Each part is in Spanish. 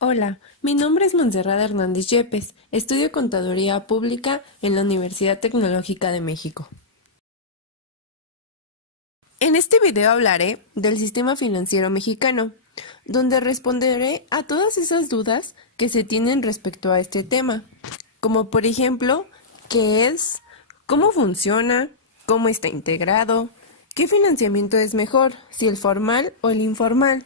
Hola, mi nombre es Montserrat Hernández Yepes, estudio Contaduría Pública en la Universidad Tecnológica de México. En este video hablaré del sistema financiero mexicano, donde responderé a todas esas dudas que se tienen respecto a este tema, como por ejemplo, ¿qué es? ¿Cómo funciona? ¿Cómo está integrado? ¿Qué financiamiento es mejor, si el formal o el informal?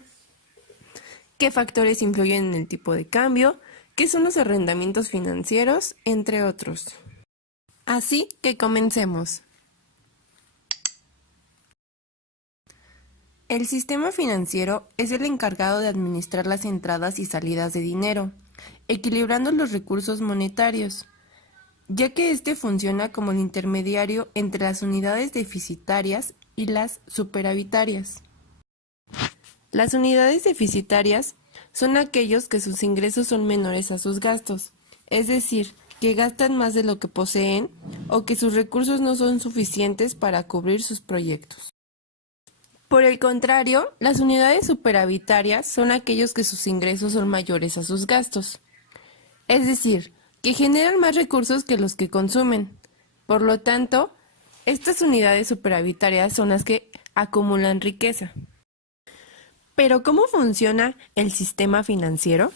¿Qué factores influyen en el tipo de cambio? ¿Qué son los arrendamientos financieros? Entre otros. Así que comencemos. El sistema financiero es el encargado de administrar las entradas y salidas de dinero, equilibrando los recursos monetarios, ya que este funciona como el intermediario entre las unidades deficitarias y las superavitarias. Las unidades deficitarias son aquellos que sus ingresos son menores a sus gastos, es decir, que gastan más de lo que poseen o que sus recursos no son suficientes para cubrir sus proyectos. Por el contrario, las unidades superavitarias son aquellos que sus ingresos son mayores a sus gastos, es decir, que generan más recursos que los que consumen. Por lo tanto, estas unidades superavitarias son las que acumulan riqueza. Pero ¿cómo funciona el sistema financiero?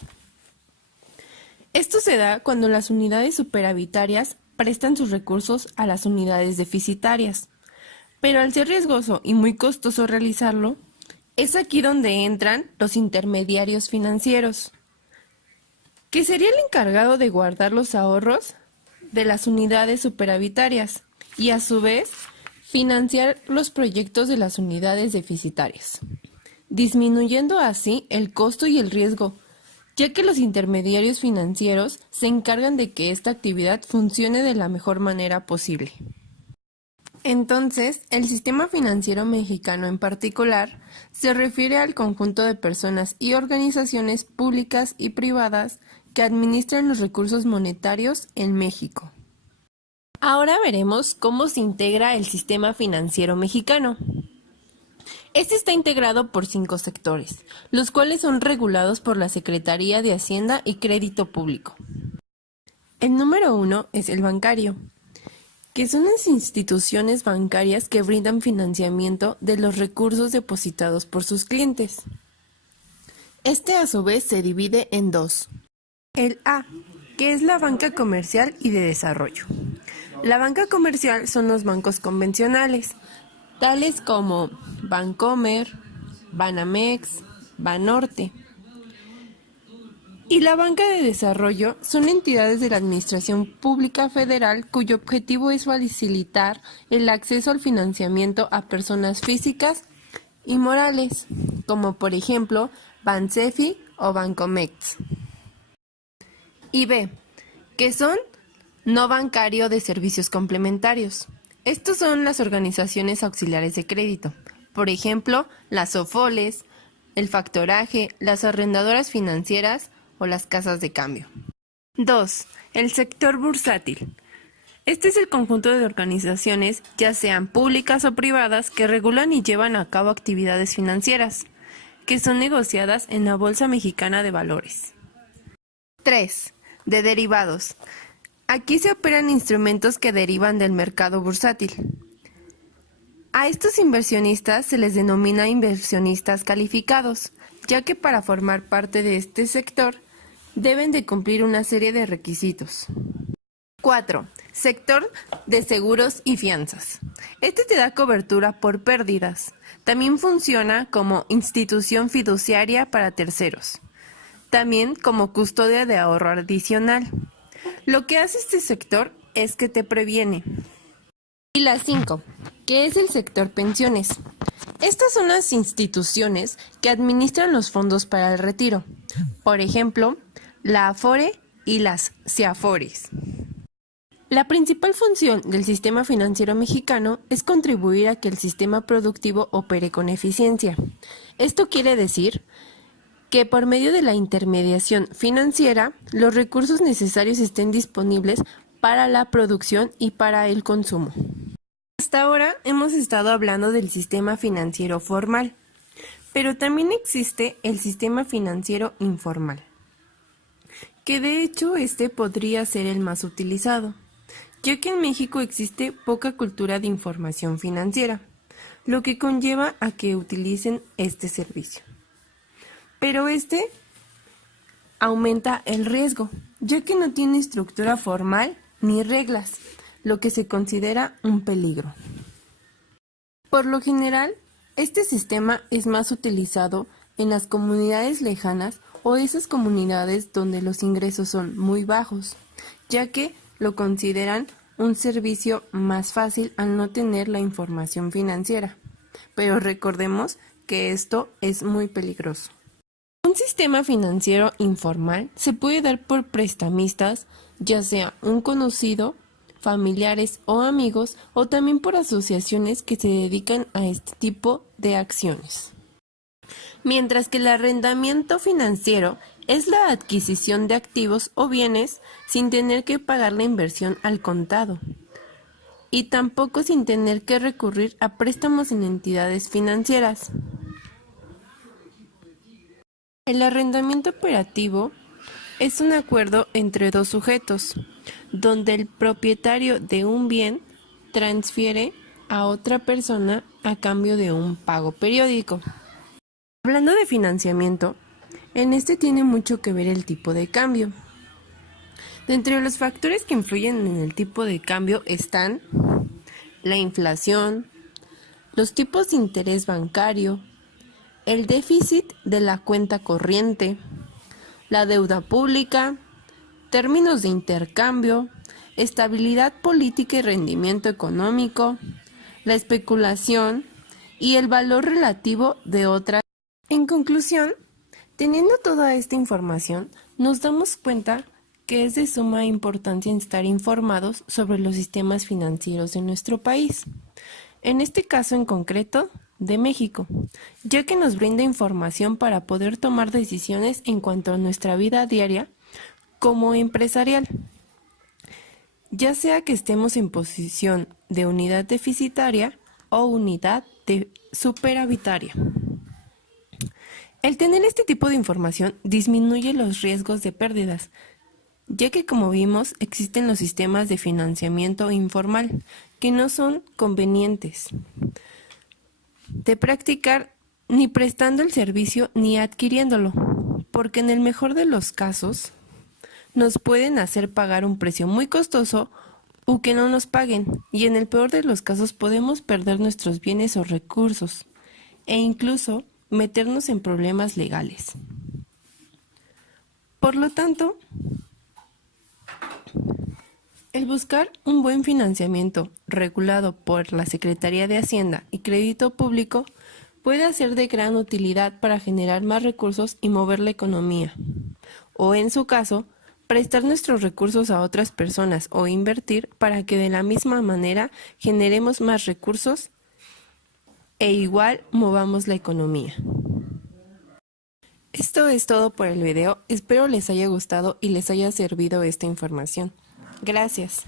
Esto se da cuando las unidades superavitarias prestan sus recursos a las unidades deficitarias. Pero al ser riesgoso y muy costoso realizarlo, es aquí donde entran los intermediarios financieros, que sería el encargado de guardar los ahorros de las unidades superavitarias y a su vez financiar los proyectos de las unidades deficitarias, disminuyendo así el costo y el riesgo, ya que los intermediarios financieros se encargan de que esta actividad funcione de la mejor manera posible. Entonces, el sistema financiero mexicano en particular se refiere al conjunto de personas y organizaciones públicas y privadas que administran los recursos monetarios en México. Ahora veremos cómo se integra el sistema financiero mexicano. Este está integrado por 5 sectores, los cuales son regulados por la Secretaría de Hacienda y Crédito Público. El número 1 es el bancario, que son las instituciones bancarias que brindan financiamiento de los recursos depositados por sus clientes. Este a su vez se divide en dos. El A, que es la banca comercial y de desarrollo. La banca comercial son los bancos convencionales, tales como Bancomer, Banamex, Banorte. Y la banca de desarrollo son entidades de la Administración Pública Federal cuyo objetivo es facilitar el acceso al financiamiento a personas físicas y morales, como por ejemplo Bansefi o Bancomext. Y B, que son no bancario de servicios complementarios. Estos son las organizaciones auxiliares de crédito, por ejemplo, las SOFOLES, el factoraje, las arrendadoras financieras o las casas de cambio. 2. El sector bursátil. Este es el conjunto de organizaciones, ya sean públicas o privadas, que regulan y llevan a cabo actividades financieras, que son negociadas en la Bolsa Mexicana de Valores. 3. De derivados. Aquí se operan instrumentos que derivan del mercado bursátil. A estos inversionistas se les denomina inversionistas calificados, ya que para formar parte de este sector deben de cumplir una serie de requisitos. 4. Sector de seguros y fianzas. Este te da cobertura por pérdidas. También funciona como institución fiduciaria para terceros. También como custodia de ahorro adicional. Lo que hace este sector es que te previene. Y la 5, que es el sector pensiones. Estas son las instituciones que administran los fondos para el retiro. Por ejemplo, la Afore y las CIAFORES. La principal función del sistema financiero mexicano es contribuir a que el sistema productivo opere con eficiencia. Esto quiere decir que por medio de la intermediación financiera, los recursos necesarios estén disponibles para la producción y para el consumo. Hasta ahora hemos estado hablando del sistema financiero formal, pero también existe el sistema financiero informal. que de hecho este podría ser el más utilizado, ya que en México existe poca cultura de información financiera, lo que conlleva a que utilicen este servicio. Pero este aumenta el riesgo, ya que no tiene estructura formal ni reglas, lo que se considera un peligro. Por lo general, este sistema es más utilizado en las comunidades lejanas o esas comunidades donde los ingresos son muy bajos, ya que lo consideran un servicio más fácil al no tener la información financiera. Pero recordemos que esto es muy peligroso. Un sistema financiero informal se puede dar por prestamistas, ya sea un conocido, familiares o amigos, o también por asociaciones que se dedican a este tipo de acciones. Mientras que el arrendamiento financiero es la adquisición de activos o bienes sin tener que pagar la inversión al contado, y tampoco sin tener que recurrir a préstamos en entidades financieras. El arrendamiento operativo es un acuerdo entre dos sujetos, donde el propietario de un bien transfiere a otra persona a cambio de un pago periódico. Hablando de financiamiento, en este tiene mucho que ver el tipo de cambio. De entre los factores que influyen en el tipo de cambio están la inflación, los tipos de interés bancario, el déficit de la cuenta corriente, la deuda pública, términos de intercambio, estabilidad política y rendimiento económico, la especulación y el valor relativo de otras. En conclusión, teniendo toda esta información, nos damos cuenta que es de suma importancia estar informados sobre los sistemas financieros de nuestro país. En este caso en concreto, de México, ya que nos brinda información para poder tomar decisiones en cuanto a nuestra vida diaria como empresarial, ya sea que estemos en posición de unidad deficitaria o unidad superavitaria. El tener este tipo de información disminuye los riesgos de pérdidas, ya que como vimos existen los sistemas de financiamiento informal que no son convenientes de practicar ni prestando el servicio ni adquiriéndolo, porque en el mejor de los casos nos pueden hacer pagar un precio muy costoso o que no nos paguen, y en el peor de los casos podemos perder nuestros bienes o recursos e incluso meternos en problemas legales. Por lo tanto, el buscar un buen financiamiento regulado por la Secretaría de Hacienda y Crédito Público puede ser de gran utilidad para generar más recursos y mover la economía, o en su caso, prestar nuestros recursos a otras personas o invertir para que de la misma manera generemos más recursos e igual movamos la economía. Esto es todo por el video, espero les haya gustado y les haya servido esta información. Gracias.